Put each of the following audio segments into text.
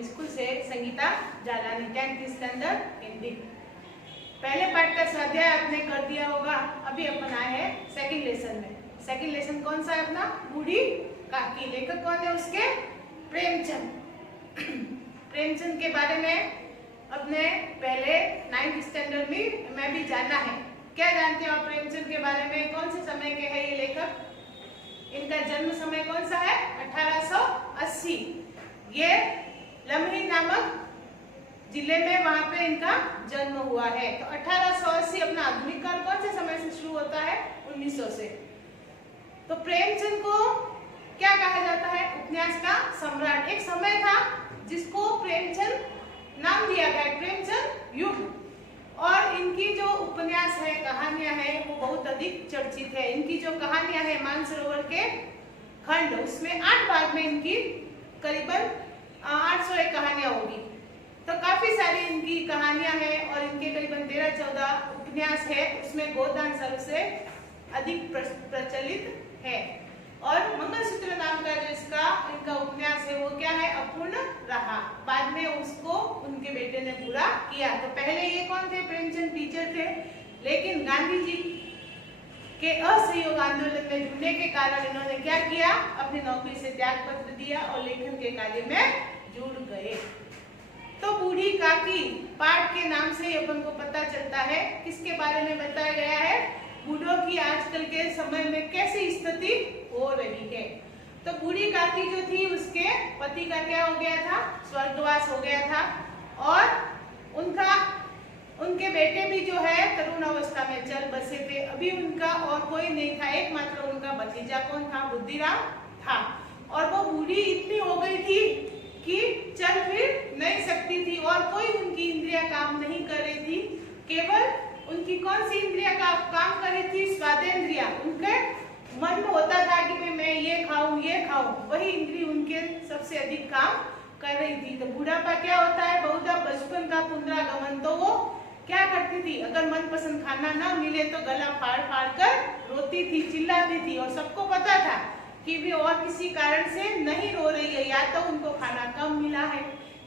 Public school से Sangeeta जालानी, 10th standard Hindi. पहले पाठ का स्वाध्याय आपने कर दिया होगा। अभी अपन आए हैं सेकंड लेसन में। सेकंड लेसन कौन सा है अपना? बूढ़ी काकी। लेखक कौन है उसके? प्रेमचंद। प्रेमचंद के बारे में अपने पहले 9th स्टैंडर्ड में भी जाना है। क्या जानते हो आप प्रेमचंद के बारे में? कौन से समय के हैं ये लेखक? इनका जन्म समय कौन सा है? 1880। ये लम्ही नामक जिले में वहां पे इनका जन्म हुआ है। तो 1880 अपना आधुनिक काल कौन से समय से शुरू होता है? 1900 से। तो प्रेमचंद को क्या कहा जाता है? उपन्यास का सम्राट। एक समय था जिसको प्रेमचंद नाम दिया गया, प्रेमचंद युग। और इनकी जो उपन्यास है, कहानियां हैं, वो बहुत अधिक चर्चित है। इनकी जो कहानियां हैं मानसरोवर के खंड, उसमें 8 भाग में इनकी करीबन 801 कहानियां होगी। तो काफी सारी इनकी कहानियां हैं और इनके करीबन 13-14 उपन्यास है। उसमें गोदान सबसे अधिक प्रचलित है। और मंगलसूत्र नाम का जो इनका उपन्यास है वो क्या है? अपूर्ण रहा। बाद में उसको उनके बेटे ने पूरा किया। तो पहले ये कौन थे? प्रेमचंद टीचर थे, लेकिन गांधी जी के असहयोग आंदोलन में जुड़ने के कारण इन्होंने क्या किया? अपनी नौकरी से त्याग पत्र दिया और लेखन के कार्य में जुड़ गए। तो बूढ़ी काकी पाठ के नाम से अपन को पता चलता है किसके बारे में बताया गया है? बूढ़ों की आजकल के समय में कैसी स्थिति हो रही है। तो बूढ़ी काकी जो थी उसके पति का क्या हो गया था? स्वर्गवास हो गया था। और उनके बेटे भी जो है तरुण अवस्था में चल बसे थे। अभी उनका और कोई नहीं था, एकमात्र उनका भतीजा कौन था? बुद्धिराम था। और वो बूढ़ी इतनी हो गई थी कि चल फिर नहीं सकती थी और कोई उनकी इंद्रियां काम नहीं कर रही थी। केवल उनकी कौन सी इंद्रिया का काम कर रही थी? स्वादेंद्रिया। उनके मन में होता था कि मैं ये खाऊं, वही इंद्रिय उनके सबसे अधिक काम कर रही थी। तो बुढ़ापा क्या होता है? बहुधा बचपन का पुनरागमन। तो वो क्या करती थी? अगर मनपसंद खाना ना मिले तो गला फाड़ फाड़ कर रोती थी, चिल्लाती थी। और सबको पता था कि वे और किसी कारण से नहीं रो रही है, या तो उनको खाना कम मिला है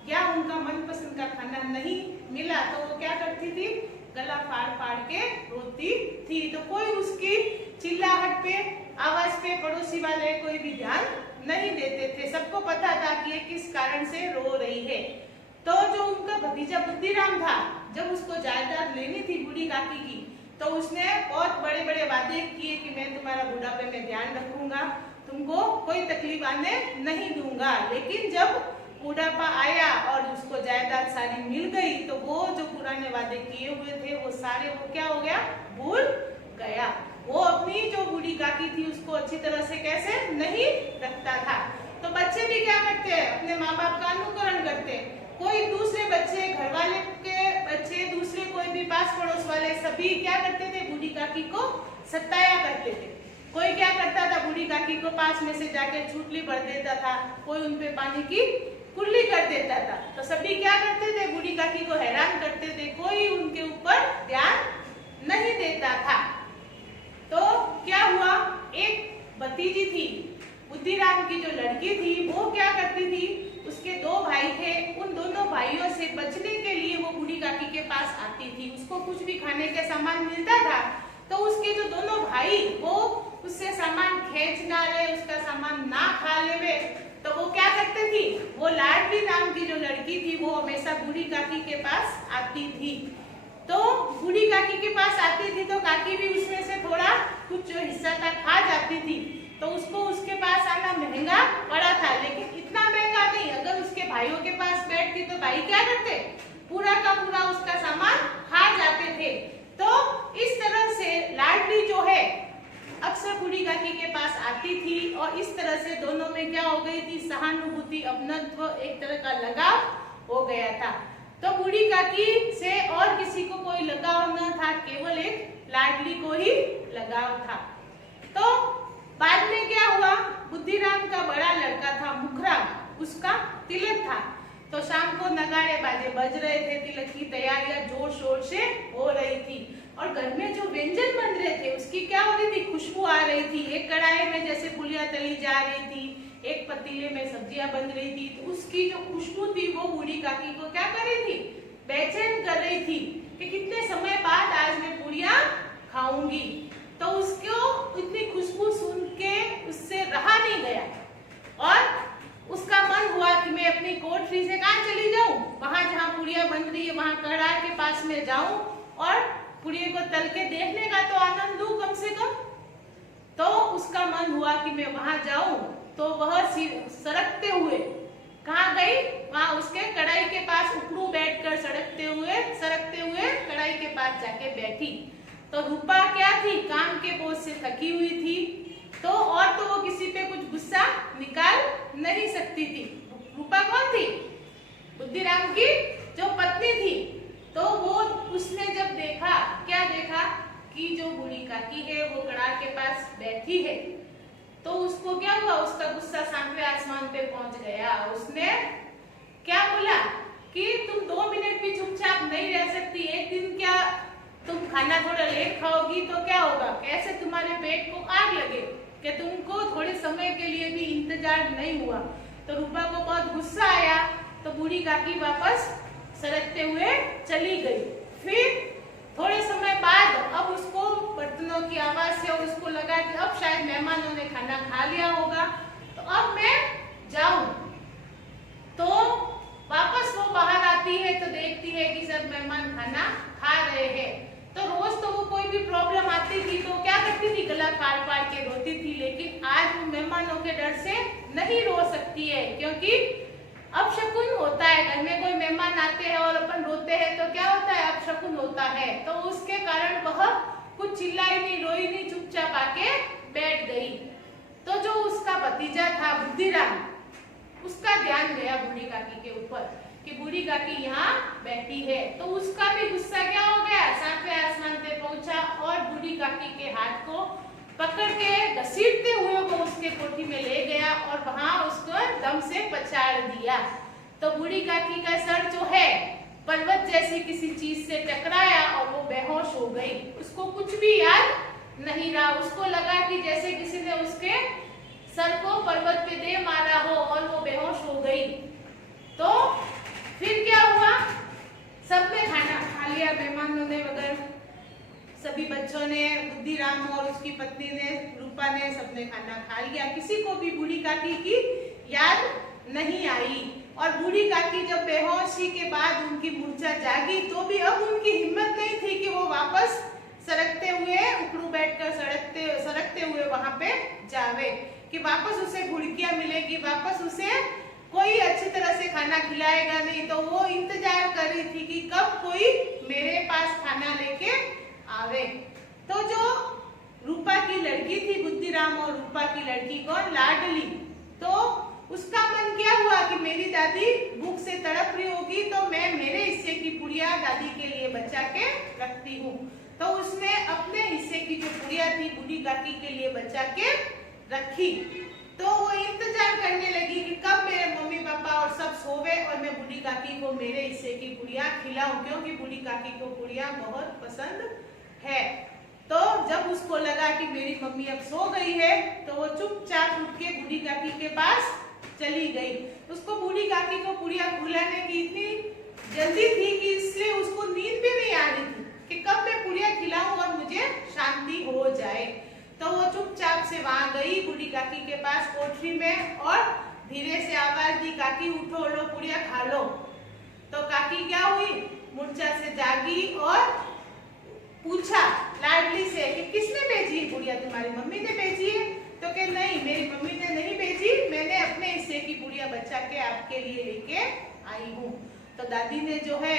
या उनका मनपसंद का खाना नहीं मिला। तो वो क्या करती थी? गला फाड़ फाड़ के रोती थी। तो कोई उसकी चिल्लाहट पे, आवाज पे पड़ोसी वाले कोई भी ध्यान नहीं देते थे। सबको पता था कि ये किस कारण से रो रही है। तो जो उनका भतीजा बुद्धिराम था, जब उसको जायदाद लेनी थी बूढ़ी काकी की, तो उसने बहुत बड़े बड़े वादे किए कि मैं तुम्हारा बुढ़ापे में ध्यान रखूंगा, तुमको कोई तकलीफ आने नहीं दूंगा। लेकिन जब बुढ़ापा आया और उसको जायदाद सारी मिल गई, तो वो जो पुराने वादे किए हुए थे वो सारे वो क्या हो गया? भूल गया। वो अपनी जो बूढ़ी काकी थी उसको अच्छी तरह से कैसे नहीं रखता था। तो बच्चे भी क्या करते हैं? अपने माँ बाप का अनुकरण करते हैं। कोई दूसरे बच्चे, घर वाले के बच्चे, दूसरे कोई भी पास पड़ोस वाले, सभी क्या करते थे? बूढ़ी काकी को सताया करते थे। कोई क्या करता था? बूढ़ी काकी को पास में से जाके चुटली भर देता था, कोई उनपे पानी की कुल्ली कर देता था। तो सभी क्या करते थे? बूढ़ी काकी को हैरान करते थे। कोई उनके ऊपर ध्यान नहीं देता था। तो क्या हुआ? एक भतीजी थी, बुद्धिराम की जो लड़की थी, वो क्या करती थी? उसके 2 भाई थे। उन दोनों भाइयों से बचने के लिए वो बूढ़ी काकी के पास आती थी। उसको कुछ भी खाने का सामान मिलता था तो उसके जो दोनों भाई वो उससे सामान खींच ना ले, उसका सामान ना खा ले, तो वो क्या करते थी? वो लाडली नाम की जो लड़की थी वो हमेशा बूढ़ी काकी के पास आती थी। तो बूढ़ी काकी के पास आती थी तो काकी भी उसमें से थोड़ा कुछ जो हिस्सा था खा जाती थी। तो उसको उसके पास आना महंगा पड़ा था, लेकिन इतना महंगा नहीं। अगर उसके भाइयों के पास बैठती तो भाई क्या करते? पूरा का पूरा उसका सामान खा जाते थे। तो इस तरह से लाडली जो है अक्सर बूढ़ी काकी के पास आती थी और इस तरह से दोनों में क्या हो गई थी? सहानुभूति, अपनत्व, एक तरह का लगाव हो गया था। तो बूढ़ी काकी से और किसी को कोई लगाव न था, केवल एक लाडली को ही लगाव था। तो बाद में क्या हुआ? बुद्धिराम का बड़ा लड़का था मुखराम, उसका तिलक था। तो शाम को नगाड़े बाजे बज रहे थे, तिलक की तैयारियां जोर शोर से हो रही थी और घर में जो व्यंजन बन रहे थे उसकी क्या हो रही थी? खुशबू आ रही थी। एक कढ़ाई में जैसे पुलिया तली जा रही थी, एक पतीले में सब्जियां बन रही थी, तो उसकी जो खुशबू थी वो बूढ़ी काकी को क्या कर रही थी, बेचैन कर रही थी कि कितने समय बाद आज मैं पूरियां खाऊंगी। तो उसको इतनी खुशबू सुन के उससे रहा नहीं गया और उसका मन हुआ कि मैं अपनी कोठरी से कहाँ चली जाऊं, वहां जहाँ पूरियां बन रही है वहां कढ़ाई के पास में जाऊं और पूरी को तल के देखने का तो आनंद लूं कम से कम। तो उसका मन हुआ कि मैं वहां जाऊं, तो वह सरकते हुए कहाँ गई, वहां उसके कढ़ाई के पास उपड़ू बैठकर सरकते हुए कढ़ाई के पास जाके बैठी। तो रूपा क्या थी, काम के बोझ से थकी हुई थी, तो वो किसी पे कुछ गुस्सा निकाल नहीं सकती थी। रूपा कौन थी, बुद्धिराम की जो पत्नी थी। तो वो उसने जब देखा, क्या देखा कि जो बूढ़ी काकी है वो कड़ाह के पास बैठी है, तो उसको क्या हुआ, उसका गुस्सा सातवें आसमान पे पहुंच गया। उसने क्या बोला कि तुम 2 मिनट भी चुपचाप नहीं रह सकती, एक दिन क्या तुम खाना थोड़ा लेट खाओगी तो क्या होगा, कैसे तुम्हारे पेट को आग लगे कि तुमको थोड़े समय के लिए भी इंतजार नहीं हुआ। तो रूपा को बहुत गुस्सा आया, तो बूढ़ी काकी वापस सरकते हुए चली गई। फिर थोड़े समय बाद अब उसको बर्तनों की आवाज से और उसको लगा कि अब शायद मेहमानों ने खाना खा लिया होगा, तो अब मैं जाऊं। तो वापस वो बाहर आती है तो देखती है कि सब मेहमान खाना खा रहे हैं। तो रोज तो वो कोई भी प्रॉब्लम आती थी तो क्या करती थी, गला फाड़ फाड़ के रोती थी, लेकिन आज वो मेहमानों के डर से नहीं रो सकती है, क्योंकि अपशकुन होता है, घर में कोई मेहमान आते हैं और अपन रोते हैं तो क्या होता है, अपशकुन होता है। तो उसके कारण वह कुछ चिल्लाई नहीं, रोई नहीं, चुपचाप आके बैठ गई। तो जो उसका भतीजा था बुद्धिराम, उसका ध्यान गया बूढ़ी काकी के ऊपर कि बूढ़ी काकी यहाँ बैठी है, तो उसका भी गुस्सा क्या हो गया, सातवें आसमान पे पहुंचा और बूढ़ी काकी के हाथ को पकड़ के घसीटते हुए वो उसके कोठी में ले गया और वहां उसको दम से पछाड़ दिया। तो बूढ़ी काकी का सर जो है पर्वत जैसी किसी चीज से टकराया और वो बेहोश हो गई। उसको कुछ भी याद नहीं रहा, उसको लगा कि जैसे किसी ने उसके सर को पर्वत पे दे मारा हो और वो बेहोश हो गई। तो फिर क्या हुआ, सबने खाना खा लिया, मेहमानों ने वगैरह सभी बच्चों ने, बुद्धिराम और उसकी पत्नी ने, रूपा ने, सबने खाना खा लिया। किसी को भी बूढ़ी काकी की याद नहीं आई। और बूढ़ी काकी जब बेहोशी के बाद उनकी मूर्छा जागी तो भी अब उनकी हिम्मत नहीं थी कि वो वापस सरकते हुए, उकड़ू बैठकर सरकते हुए वहां पे जावे, कि वापस उसे घुड़कियां मिलेगी, वापस उसे कोई अच्छी तरह से खाना खिलाएगा नहीं। तो वो इंतजार कर रही थी कि कब कोई मेरे पास खाना लेके आवे। तो जो रूपा की लड़की थी, बुद्धिराम और रूपा की लड़की कौन, लाडली, तो उसका मन क्या हुआ कि मेरी दादी भूख से तड़प रही होगी तो मैं मेरे हिस्से की पुड़िया दादी के लिए बचा के रखती हूँ। तो उसने अपने हिस्से की जो पुड़िया थी बूढ़ी काकी के लिए बचा के रखी। तो वो इंतजार करने लगी कि कब मेरे मम्मी पापा और सब सोवे और मैं बूढ़ी काकी को मेरे हिस्से की पुड़िया खिलाऊं, क्योंकि बूढ़ी काकी को पुड़िया बहुत पसंद है। तो जब उसको लगा कि मेरी मम्मी अब सो गई है तो वो चुपचाप उठ के बूढ़ी काकी के पास चली गई। उसको बूढ़ी काकी को पुड़िया खिलाने की इतनी जल्दी थी कि इसलिए उसको नींद भी नहीं आ रही थी कि कब मैं पुड़िया खिलाऊं और मुझे शांति हो जाए। तो वो चुपचाप से वहां गई बूढ़ी काकी के पास कोठरी में और धीरे से आवाज दी, काकी उठो, लो पुड़िया खा लो। तो काकी क्या हुई, मूर्छा से जागी और पूछा लाडली से कि किसने भेजी है पुड़िया, तुम्हारी मम्मी ने भेजी है? तो कि नहीं, मेरी मम्मी ने नहीं भेजी, मैंने अपने हिस्से की पुड़िया बचा के आपके लिए लेके आई हूँ। तो दादी ने जो है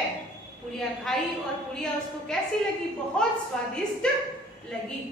पुड़िया खाई और पुड़िया उसको कैसी लगी, बहुत स्वादिष्ट लगी।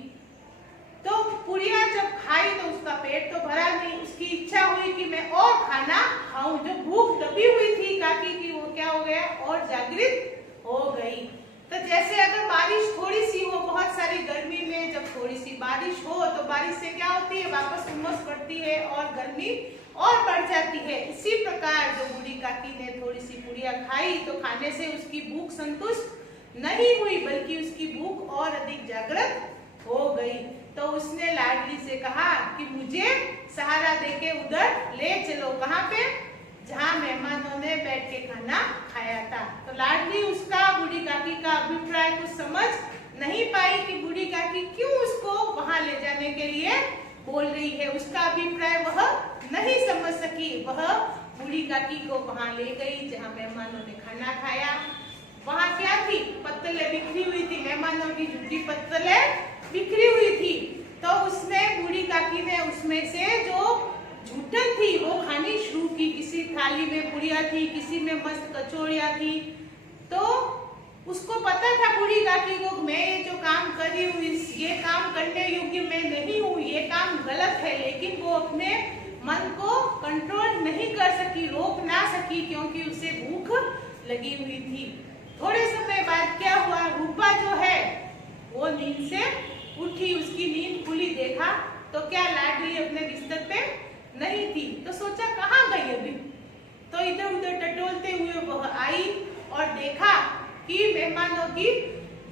तो पुड़िया जब खाई तो उसका पेट तो भरा नहीं, उसकी इच्छा हुई कि मैं और खाना खाऊं। जो भूख दबी हुई थी काकी की वो क्या हो गया, और जागृत हो गई। तो जैसे अगर बारिश थोड़ी सी हो, बहुत सारी गर्मी में जब थोड़ी सी बारिश हो तो बारिश से क्या होती है, वापस उमस पड़ती है और गर्मी और बढ़ जाती है। इसी प्रकार जो बूढ़ी काकी ने थोड़ी सी पुड़िया खाई तो खाने से उसकी भूख संतुष्ट नहीं हुई, बल्कि उसकी भूख और अधिक जागृत हो गई। तो उसने लाडली से कहा कि मुझे सहारा देके उधर ले चलो। कहाँ पे? जहाँ मेहमानों ने बैठ के खाना खाया था। तो लाडली उसका बूढ़ी काकी का अभिप्राय कुछ समझ नहीं पाई कि बूढ़ी काकी क्यों उसको वहां ले जाने के लिए बोल रही है। उसका अभिप्राय वह नहीं समझ सकी। वह बूढ़ी काकी को वहां ले गई जहाँ मेहमानों ने खाना खाया। वहां क्या थी? पत्तलें बिखरी हुई थी। मेहमानों की झूठी पत्तलें बिखरी हुई थी। तो उसने बूढ़ी काकी ने उसमें से जो झूठन थी वो खानी शुरू की। किसी थाली में पुड़िया थी, किसी में मस्त कचौड़ियाँ थी। तो उसको पता था बूढ़ी काकी को मैं ये जो काम कर रही हूँ ये काम करने योग्य मैं नहीं हूँ, ये काम गलत है। लेकिन वो अपने मन को कंट्रोल नहीं कर सकी, रोक ना सकी, क्योंकि उसे भूख लगी हुई थी। थोड़े समय बाद क्या हुआ? रूपा जो है वो नींद से उठी। उसकी नींद खुली, देखा तो क्या लाडली अपने बिस्तर पे नहीं थी। तो सोचा कहाँ गई अभी। तो इधर उधर टटोलते हुए वह आई और देखा कि मेहमानों की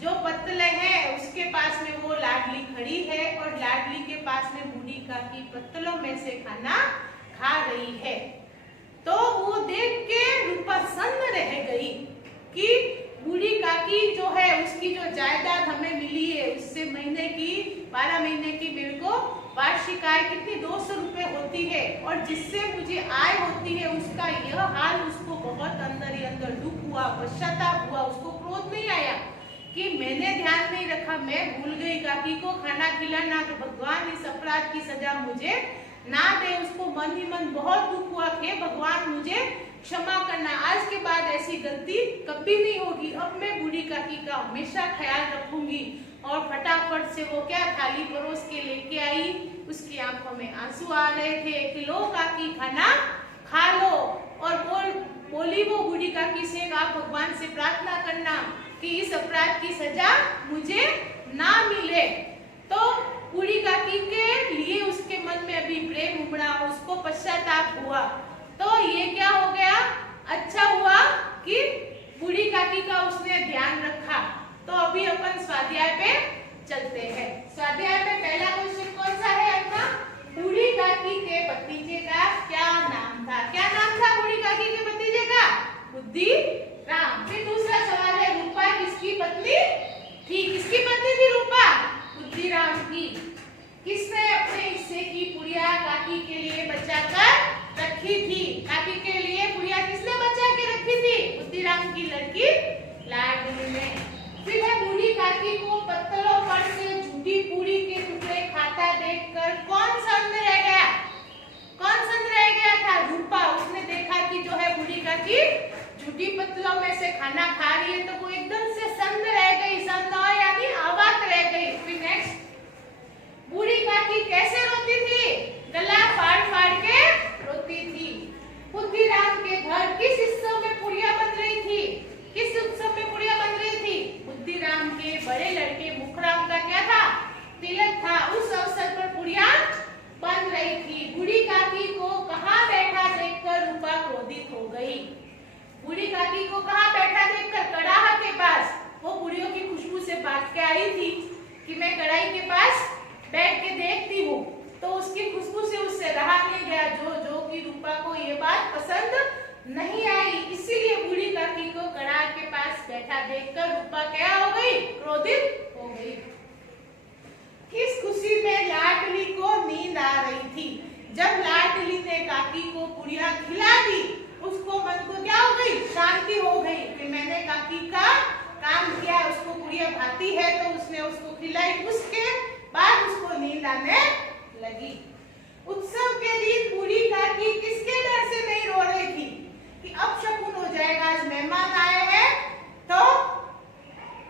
जो पत्तलें हैं उसके पास में वो लाडली खड़ी है और लाडली के पास में बूढ़ी काकी पत्तलों में से खाना खा रही है। तो वो देख के रूपा सन्न रह गई कि बूढ़ी काकी जो है उसकी जो जायदाद हमें मिली है उससे महीने की 12 महीने की मेरे को वार्षिक आय कितनी 200 रुपए होती है और जिससे मुझे आय होती है उसका यह हाल उसको बहुत अंदर ही अंदर दुख हुआ, पश्चाताप हुआ। उसको क्रोध नहीं आया कि मैंने ध्यान नहीं रखा, मैं भूल गई काकी को खाना खिलाना, तो भगवान इस अपराध की सजा मुझे ना दे। उसको मन ही मन बहुत दुख हुआ कि भगवान मुझे क्षमा करना, आज के बाद ऐसी गलती कभी नहीं होगी। अब मैं बूढ़ी काकी का हमेशा ख्याल रखूंगी। और फटाफट से वो क्या थाली परोस के लेके आई। उसकी आंखों में आंसू आ रहे थे कि लो काकी खाना खा लो। और बोली वो बूढ़ी काकी से आप भगवान से प्रार्थना करना कि इस अपराध की सजा मुझे ना मिले। तो बूढ़ी काकी के लिए उसके मन में अभी प्रेम उमड़ा, उसको पश्चाताप हुआ। तो ये क्या हो गया? अच्छा हुआ कि बूढ़ी काकी का उसने ध्यान रखा। तो अभी अपन स्वाध्याय पे चलते हैं। स्वाध्याय में पहला क्वेश्चन कौन सा है अपना? बूढ़ी काकी के भतीजे का क्या नाम था? क्या नाम था बूढ़ी काकी के भतीजे का? बुद्धिराम। फिर दूसरा सवाल है रूपा किसकी पत्नी थी? किसकी पत्नी थी रूपा? बुद्धिराम की। किसने अपने हिस्से की पुड़िया काकी के लिए बचा कर रखी थी? काकी के लिए पुड़िया किसने बचा के रखी थी? बुद्धिराम की लड़की लाडली ने। फिर है बूढ़ी काकी को पत्तलों पर से झूठी पूरी के टुकड़े खाता देखकर कौन सन्न रह गया? कौन सन्न रह गया था? रूपा। उसने देखा कि जो है बूढ़ी काकी झूठी पत्तलों में से खाना खा रही है तो वो एकदम से सन्न रह गई। सन्न यानी अवाक रह गई। फिर नेक्स्ट, बूढ़ी काकी कैसे रोती थी? गला फाड़ फाड़ के रोती थी। बुद्धिराम के घर किस हिस्से में पुड़िया बन रही थी? किस उत्सव में पुड़िया बन रही थी? बुद्धिराम के बड़े लड़के मुखराम का क्या था? तिलक था। उस अवसर पर पुड़िया बन रही थी। बूढ़ी काकी को कहाँ बैठा देखकर रूपा क्रोधित हो गई। बूढ़ी काकी को कहाँ बैठा देखकर? कड़ाहा के पास। वो पुड़ियों की खुशबू से भाग के आई थी कि मैं कढ़ाई के पास बैठ के देखती हूँ। तो उसकी खुशबू से उससे रहा नहीं गया। जो कि रूपा को ये बात पसंद नहीं आई, इसीलिए बूढ़ी काकी को कड़ाह के पास बैठा देखकर रूपा क्या हो गई? क्रोधित हो गई। किस खुशी में लाडली को नींद आ रही थी? जब लाडली ने काकी को पुड़िया खिला दी उसको मन को क्या हो गई? शांति हो गई कि मैंने काकी का काम किया, उसको पुड़िया भाती है तो उसने उसको खिलाई। उसके बाद उसको नींद आने लगी। उत्सव के दिन बूढ़ी काकी किसके डर से नहीं रो रही थी कि अब शकुन हो जाएगा, आज मेहमान आए हैं तो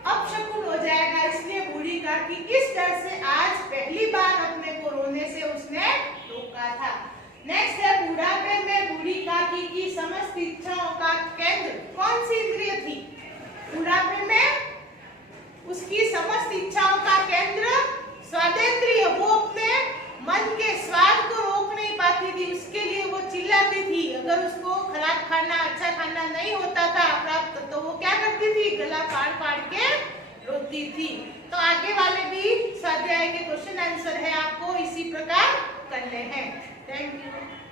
अब शकुन हो जाएगा। इसलिए बूढ़ी काकी किस डर से आज पहली बार अपने को रोने से उसने रोका था। नेक्स्ट है बुढ़ापे में बूढ़ी काकी की समस्त इच्छाओं का केंद्र कौन सी इंद्रिय थी? बुढ़ापे में उसकी समस्त इच्छाओं का केंद्र स्वादेंद्रिय। वो अपने मन के स्वाद को रोक नहीं पाती थी, उसके लिए वो चिल्लाती थी। अगर उसको खराब खाना, अच्छा खाना नहीं होता था प्राप्त तो वो क्या करती थी? गला फाड़ फाड़ के रोती थी। तो आगे वाले भी स्वाध्याय के क्वेश्चन आंसर है आपको इसी प्रकार करने हैं। Thank you.